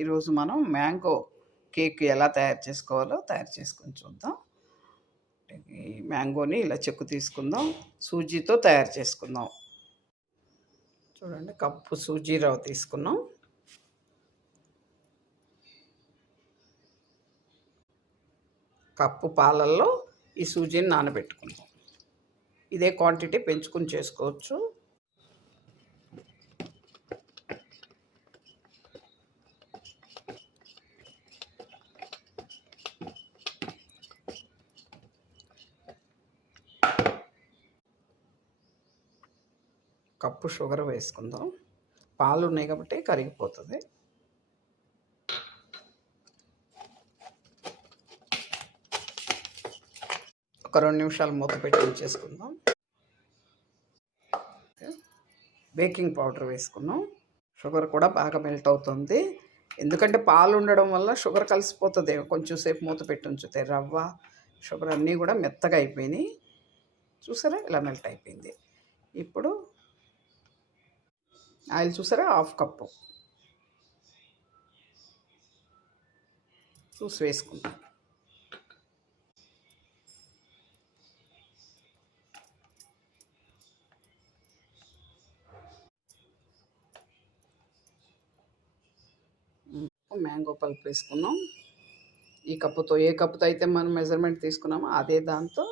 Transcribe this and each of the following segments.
ఈరోజు మనం mango cake ఎలా తయారు చేసుకొని చూద్దాం. ఈ మ్యాంగోని ఇలా చెక్కు తీసుకుందాం. సూజీతో తయారు చేసుకుందాం. చూడండి, కప్పు సూజీ రవ్వ తీసుకున్నాం. కప్పు పాలల్లో ఈ సూజీని నానబెట్టుకుందాం. ఇదే క్వాంటిటీ పెంచుకుని చేసుకోవచ్చు. కప్పు షుగర్ వేసుకుందాం. పాలు ఉన్నాయి కాబట్టి కరిగిపోతుంది. ఒక 2 నిమిషాలు మూత పెట్టి ఉంచేసుకుందాం. బేకింగ్ పౌడర్ వేసుకున్నాం. షుగర్ కూడా బాగా మెల్ట్ అవుతుంది. ఎందుకంటే పాలు ఉండడం వల్ల షుగర్ కలిసిపోతుంది. కొంచెం సేపు మూత పెట్టి ఉంచితే రవ్వ షుగర్ అన్నీ కూడా మెత్తగా అయిపోయినాయి. చూసారా, ఇలా మెల్ట్ అయిపోయింది. ఇప్పుడు ఆయిల్ చూసారా, 1/2 కప్పు చూసి వేసుకుందాం. మ్యాంగో పల్ప్ వేసుకున్నాం. ఈ కప్పుతో, ఏ కప్పుతో అయితే మనం మెజర్మెంట్ తీసుకున్నామో అదే దాంతో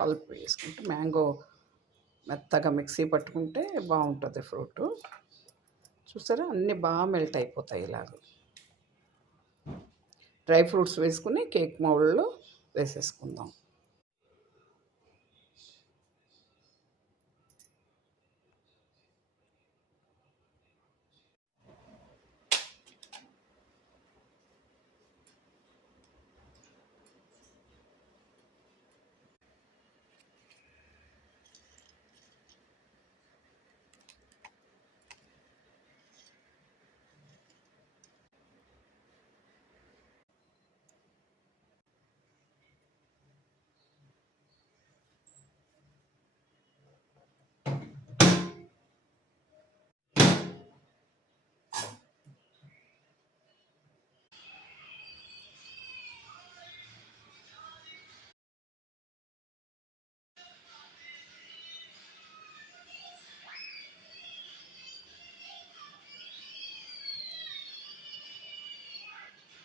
పల్ప్ వేసుకుంటే మ్యాంగో మెత్తగా మిక్సీ పట్టుకుంటే బాగుంటుంది ఫ్రూట్. చూసారా, అన్నీ బాగా మెల్ట్ అయిపోతాయి. ఇలాగ డ్రై ఫ్రూట్స్ వేసుకుని కేక్ మౌల్డ్లో వేసేసుకుందాం.